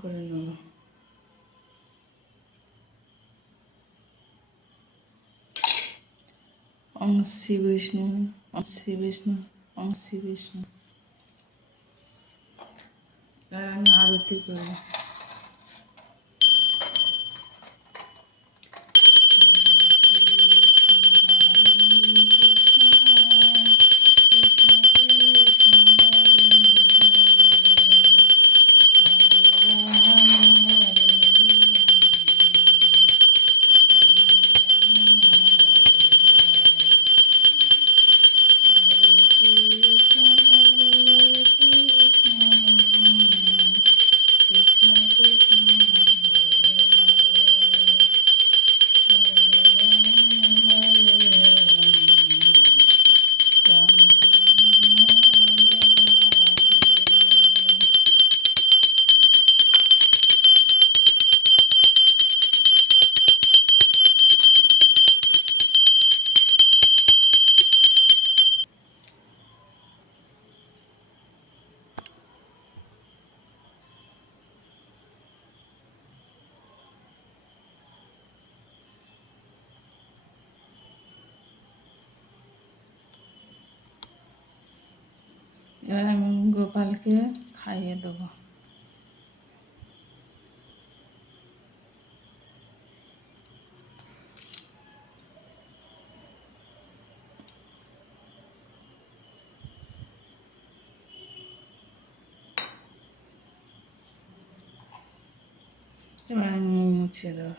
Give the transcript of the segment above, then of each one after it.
করে নেব। ওম শ্রী বিষ্ণু, ওম শ্রী বিষ্ণু, ওম শ্রী বিষ্ণু। আর আমি আরতি করব গোপালকে খাইয়ে দেবো। মুছে দাও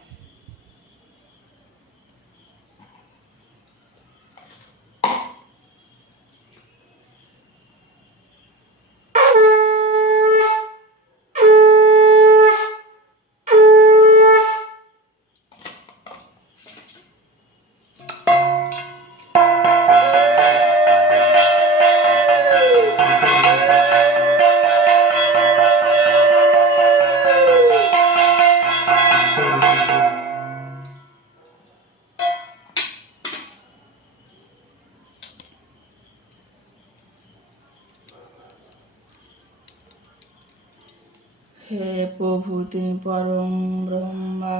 হে প্রভু, তুমি পরম ব্রহ্মা,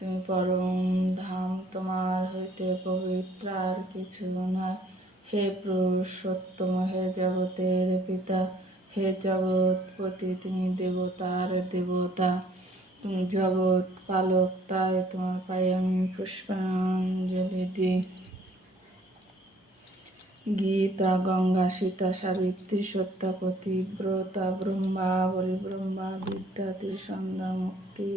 তুমি পরম ধাম, তোমার হইতে পবিত্র আর কিছু নয়। হে পুরুষোত্তম হে জগতের পিতা, হে জগৎপতি, তুমি দেবতার দেবতা। তুমি জগৎ পালক, তাই তোমার পায়ে আমি পুষ্পাঞ্জলি দিই। গীতা গঙ্গা সীতা সাবিত্রী সত্যাপতি ব্রতা ব্রহ্মা বলি ব্রহ্মা বিদ্যা ত্রিসন্ধ্যা মুক্তি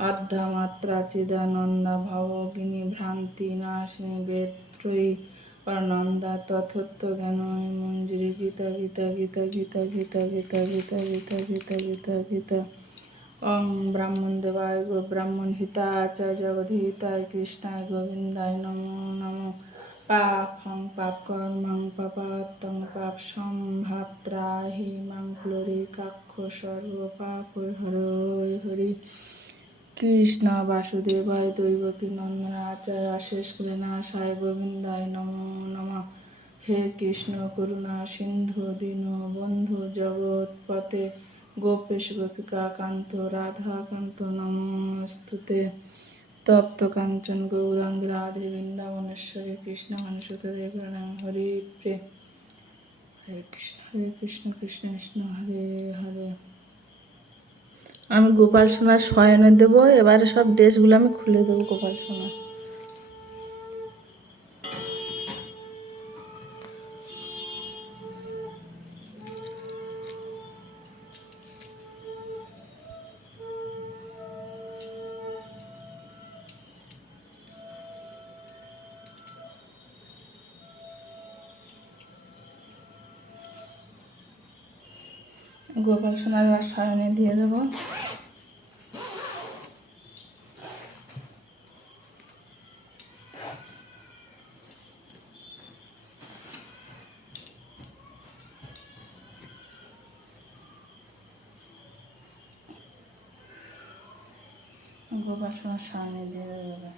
অধ্যা মাত্রা চিদানন্দা ভবগিনী ভ্রান্তি নাশিনী বেত্রয়ী অনন্দা তথত্ব জ্ঞান মঞ্জুরি গীতা গীতা গীতা গীতা গীতা গীতা গীতা গীতা গীতা গীতা গীতা ওম ব্রাহ্মণ দেবায় গো ব্রাহ্মণ হিতাচার্য জগদ্ধিতায় কৃষ্ণায় গোবিন্দায় নমো নমো পাপং পাপ কর্মং পাপাত্তং পাপ সম্ভাব ত্রাহি মাং ক্লোরি, কাক্ষ, সর্ব পাপ হরয় হরি কৃষ্ণ বাসুদেবায় দৈবকী নন্দনাচার্য আশেষ নাশায় গোবিন্দায় নমো নমঃ। হে কৃষ্ণ করুণা, সিন্ধু, দীন, বন্ধু জগৎপতে গোপেশ গোপিকা কান্ত রাধা কান্ত নমস্তুতে তপ্ত কাঞ্চন গৌরাঙ্গ রাধে বৃন্দাবনেশ্বরী কৃষ্ণ মানুষতে দেবানাম হরি প্রে হরে কৃষ্ণ হরে কৃষ্ণ কৃষ্ণ কৃষ্ণ, হরে হরে। আমি গোপাল সোনার শয়নে দেবো, এবারে সব ড্রেসগুলো আমি খুলে দেবো গোপাল সোনা গোপাল সোনার শয়নে দিয়ে দেবো। গোপাল সোনার শয়নে দিয়ে দেবো।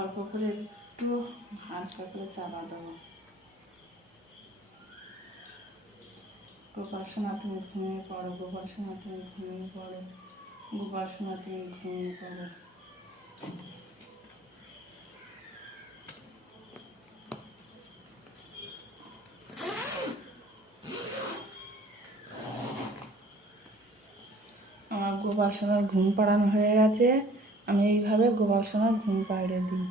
অল্প করে একটু হালকা করে চাপা দেবো গোপাল সোনা তুমি ঘুমিয়ে পড়ো, গোপাল সোনা তুমি ঘুমিয়ে পড়ো, গোপাল সোনা তুমি ঘুমিয়ে পড়ো। আমার গোপাল সোনার ঘুম পাড়ানো হয়ে গেছে। আমি এইভাবে গোপাল সোনার ঘুম পাড়িয়ে দিই।